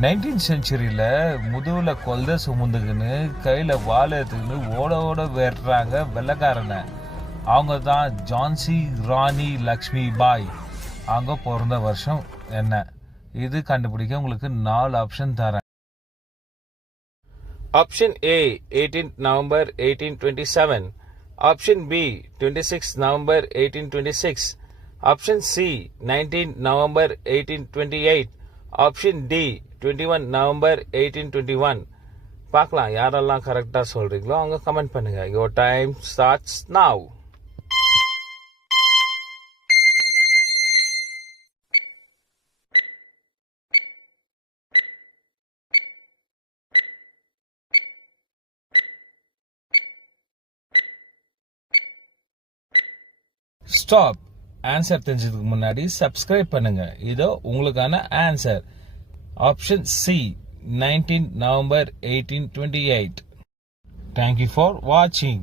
19th செஞ்சுரியில் முதுகில் கொல்த சுமந்துக்குன்னு கையில் வாழை எடுத்துக்கின்னு ஓட வெட்டுறாங்க வெள்ளைக்காரனை. அவங்க தான் ஜான்சி ராணி லக்ஷ்மி பாய். அவங்க பிறந்த வருஷம் என்ன? இது கண்டுபிடிக்க உங்களுக்கு 4 ஆப்ஷன் தரேன். Option A 18th November 1827. Option B 26th November 1826. Option C 19th November 1828. Option D 21 November 1821. பார்க்கலாம் யாரெல்லாம் கரெக்டாக சொல்கிறீங்களோ அவங்க கமெண்ட் பண்ணுங்கள். Your time starts now. Stop. Answer தெரிஞ்சதுக்கு முன்னாடி சப்ஸ்கிரைப் பண்ணுங்க. இதோ உங்களுக்கான answer. Option C 19 November 1828. Thank you for watching.